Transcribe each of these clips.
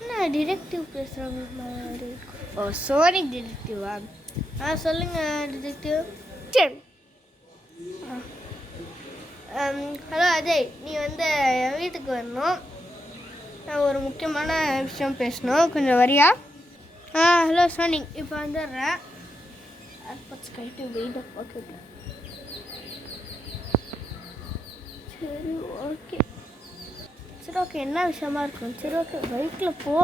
என்ன டிடெக்டிவ் பேசுகிற மாதிரி? ஓ, சோனிக் டிடெக்டிவா? சொல்லுங்கள் டிடெக்டிவ். ஹலோ அஜய், நீ வந்து என் வீட்டுக்கு வரணும். நான் ஒரு முக்கியமான விஷயம் பேசணும், கொஞ்சம் வரியா? ஹலோ சோனிக், இப்போ வந்துடுறேன். கைட்டு வெயிட் ஓகே. சரி ஓகே. சரி ஓகே, என்ன விஷயமா இருக்கும்? சரி ஓகே, பைக்கில் போ.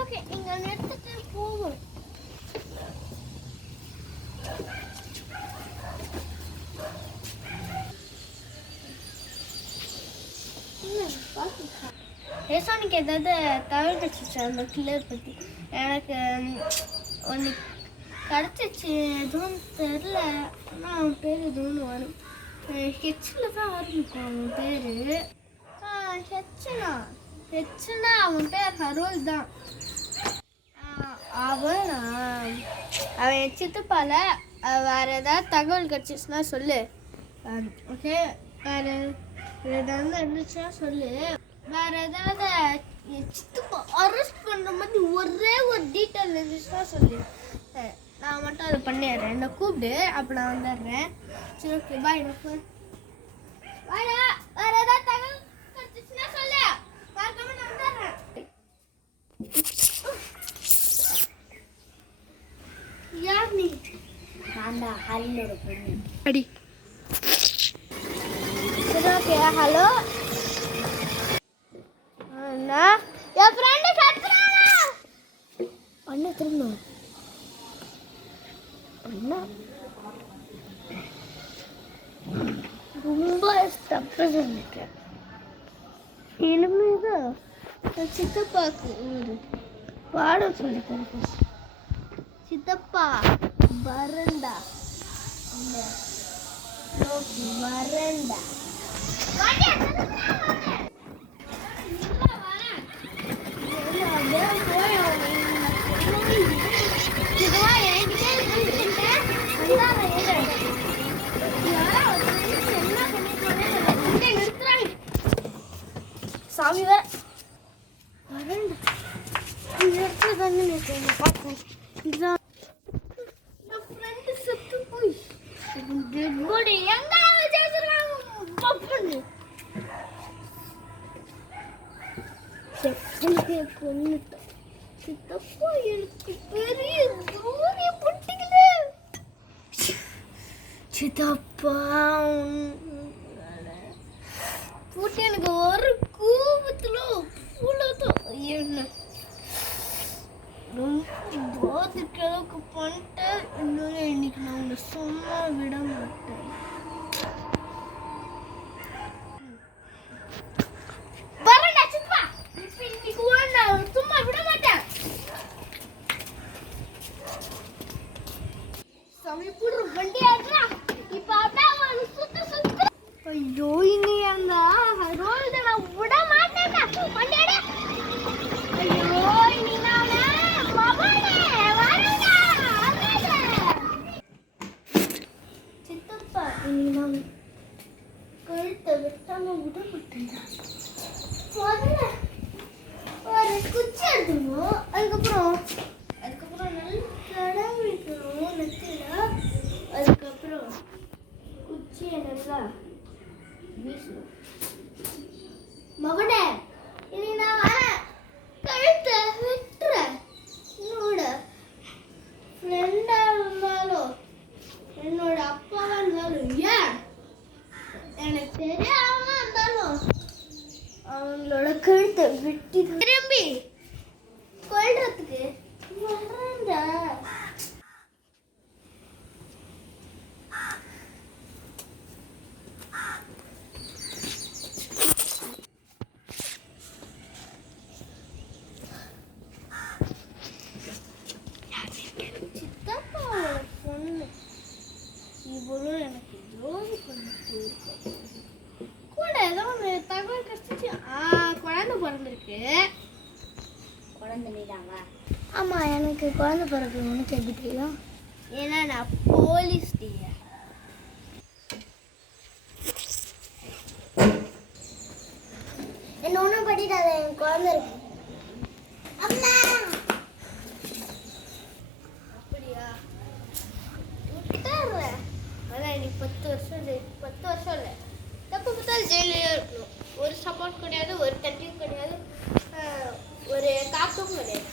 ஓகே, நீங்க நிறுத்திட்டு போகும். ரேசானிக்கு ஏதாவது தகவல் கிடச்சிச்சு அந்த கில்லர் பற்றி? எனக்கு ஒன்று கிடச்சிச்சு, எதுவும் தெரில. ஆனால் அவன் பேர் எதுவும் வரும். ஹெச்சில் தான் ஆரம்பிக்கும் அவன் பேர். ஹெச்னா அவன் பேர் ஹரோல் தான். அவன் சித்துப்பால வேறு ஏதாவது தகவல் கிடச்சிச்சுன்னா சொல்லு. ஓகே, வேறு ஏதாவது இருந்துச்சுன்னா சொல்லு. வேறு ஏதாவது சித்துப்பா அரெஸ்ட் பண்ணுற மாதிரி ஒரே ஒரு டீட்டெயில் இருந்துச்சுன்னா சொல்லு. நான் மட்டும் அதை பண்ணிடுறேன். என்னை கூப்பிடு, அப்போ நான் வந்துடுறேன். சரி ஓகே, பாய். பாய்டா. வேறு ஏதாவது தகவல் கிடச்சிச்சுன்னா சொல்லு. பார்க்காம நான் வந்துடுறேன். யார் நீ? நான் தான் ஹரினோட பொண்ணு. அடி. சரி ஓகே, ஹலோ அண்ணா. என் ஃப்ரெண்டு கத்துறானா? அண்ணா திரும்ப அண்ணா ரொம்ப தப்பு சொல்லிட்டேன். இனிமேதான் சித்தப்பாக்கு ஒரு பாடம் சொல்லி கொடுப்பேன். சித்தப்பா வரண்டா, வரண்டா. சாமி வேற வரண்டா. பார்ப்போம். இதுதான் என் ஃப்ரெண்டு செத்து போய் டெட் பாடி எங்க கொண்டுட்டோம். சித்தப்பா எனக்கு பெரிய தூரிய பொட்டிக்கல. சித்தப்பா போட்டு எனக்கு ஒரு கூபத்துல என்ன ரொம்ப பாதிக்க அளவுக்கு பண்ணிட்டேன். இன்னொரு இன்னைக்கு நான் உங்களை சும்மா விட மாட்டேன். ஐயோ, இனி அந்த ரோல் நான் விட மாட்டேன். ஐயோ, இனி நான் சித்தப்பா இனி நான் கழுத்தை வெட்டாம விட மாட்டேன். முதல்ல ஒரு குச்சி எடுத்துக்கணும். அதுக்கப்புறம் நல்ல கடவுளிக்கணும் நெத்தில. அதுக்கப்புறம் குச்சியை நல்லா வீச ஆமாம், எனக்கு குழந்தை பிறகு உனக்கு எப்படி தெரியும்? ஏன்னா நான் போலீஸ் டீயா. என்ன ஒன்றும் படிக்காத, என் குழந்தை இருக்கு. அம்மா அப்படியா? விட்டுறேன். ஆனால் எனக்கு 10 வருஷம் 10 வருஷம் இல்லை, தப்பு பார்த்தாலும் ஜெயிலே இருக்கணும். ஒரு சப்போர்ட் கிடையாது, ஒரு தட்டியும் கிடையாது, ஒரு காக்கும் கிடையாது.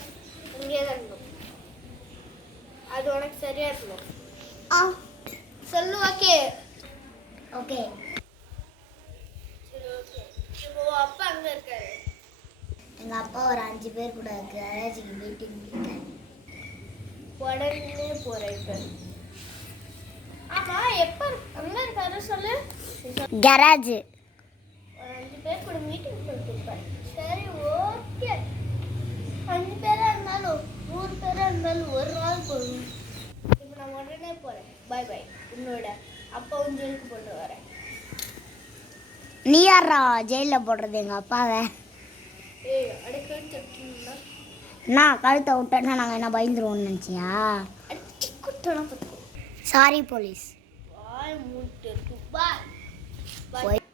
அங்கேயே தான் இருக்கணும். அது உனக்கு சரியா இருக்கணும். சொல்லு. Okay okay. சரி, ஓகே. இப்போ அப்பா அங்கே இருக்காரு. எங்கள் அப்பா ஒரு 5 பேர் கூட கராஜிக்கு மீட்டிங் இருக்காரு. உடனே போகிறேன் இப்போ. ஆமாம், எப்போ அங்கே இருக்காரு சொல்லு. கராஜ் ஒரு 5 பேர் கூட மீட்டிங் போட்டுருப்பாரு. சரி, ஓகே. 5 பேராக இருந்தாலும் 3 பேராக இருந்தாலும் ஒரு நாள் போதும். இப்போ நான் உடனே போகிறேன். பாய் பாய். உன்னோட அப்பாவும் ஜெயிலுக்கு போட்டு வரேன். நீ யாரா ஜெயிலில் போடுறது எங்கள் அப்பாவை? ஏய், அடைக்கணும் தட்டுங்களா? நான் கழுத்தை விட்டேன்னா நாங்கள் என்ன பயந்துருவோம்னு நினச்சியா? அடிச்சு குட்டணும் பார்த்துக்கோ. Sorry police. பாய் மூட்டு இருக்கு. பாய் போய்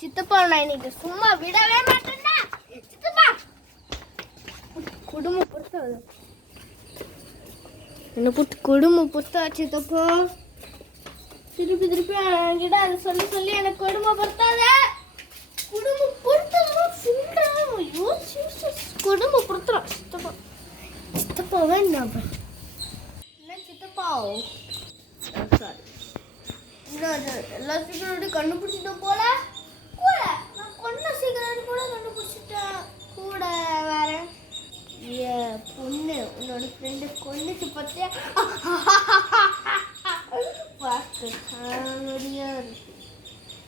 சித்தப்பா நான் இன்னைக்கு சும்மா விடவே மாட்டேன்னா. சித்தப்பா குடும்பம் பொறுத்த என்ன புட்டு குடும்பம் பொறுத்தா சித்தப்பா. திருப்பி திருப்பி என்கிட்ட அதை சொல்லி சொல்லி எனக்கு குடும்பம் பொறுத்தாத. குடும்பம் பொறுத்ததான் சொல்றேன். யோசிச்சு குடும்பம் பொறுத்துறான் சித்தப்பா. சித்தப்பாவே என்ன சித்தப்பா? சாரி. எல்லா சீக்கிரம் கண்டுபிடிச்சிட்டு போல கூட நான் கொன்ன சீக்கிரம் கூட கண்டுபிடிச்சிட்டேன். கூட வேற பொண்ணு உன்னோட ஃப்ரெண்டு கொன்னுச்சு பார்த்தியா? பார்த்து காமெடியா இருக்கு.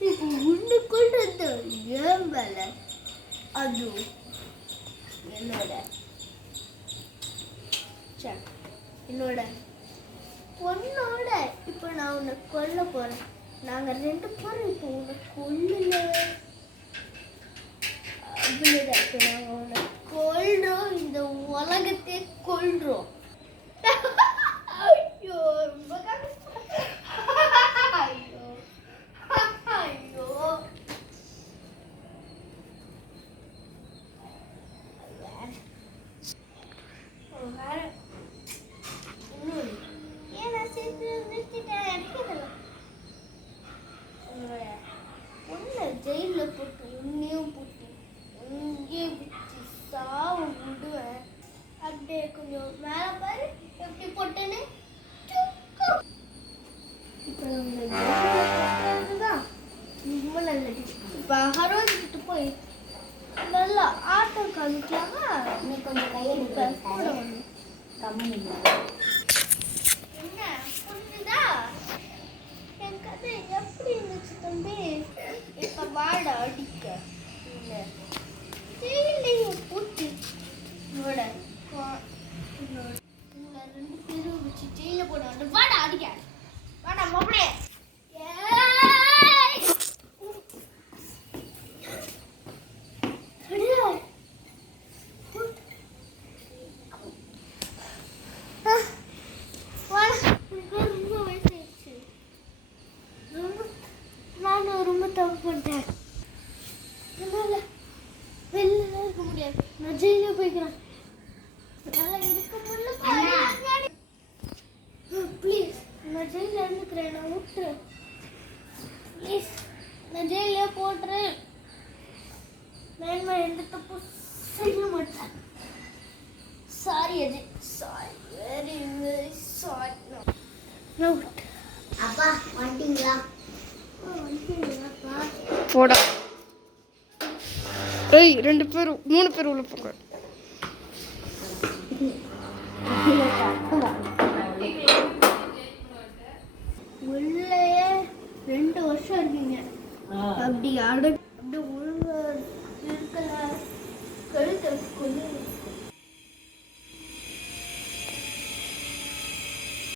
இப்போ உன்னை கொண்டு வந்து ஏன் வேலை? அது என்னோட பொண்ணோட இப்போ நான் உன்னை கொல்ல போறேன். நாங்கள் 2 பேரும் இப்போ உன்னை கொல்லல. அப்படிதான் இப்போ நாங்கள் உன்னை கொல்றோம். இந்த உலகத்தையே கொல்றோம். ஐயோ, ரொம்ப ஐயோ ஐயோ. வேற இன்னொரு ஜெயிலில் போட்டு உன்னையும் போட்டு இங்கே வச்சு சாவு விடுவேன். அப்படியே கொஞ்சம் மேலே பாரு எப்படி போட்டேன்னு. இப்போ இப்போ ஹரோஜிக்கிட்டு போய் நல்லா ஆட்டம் காமிக்கலாமா? நீ கொஞ்சம் கையெடுக்க கூட ஒன்று கம்மி. என்ன புரிஞ்சுதா? என் கதை எப்படி இருந்துச்சு தம்பி? இப்ப வாட அடிக்க இல்லை பூச்சி உங்களை 2 பேரும் வச்சு ஜெயில போட வாட அடிக்க வாடா மாப்பிளே. தப்பு பண்ணிட்டேன். என்னால் வெளில இருக்க முடியாது. நான் ஜெயிலே போய்க்கிறேன். என்னால் இருக்க முடியல. ப்ளீஸ், நான் ஜெயிலில் இருந்துக்கிறேன். நான் விட்டுறேன் ப்ளீஸ். நான் ஜெயிலே போட்டுறேன். நான் எந்த தப்பு செய்ய மாட்டேன். Sorry Ajay, sorry, very very sorry. நான் விட்டேன். அப்பா வந்துட்டீங்களா? போடா. ஏய், 2 பேர் 3 பேர் உள்ள போங்க. உள்ளே 2 வருஷம் இருக்கீங்க. அப்படி அப்படியே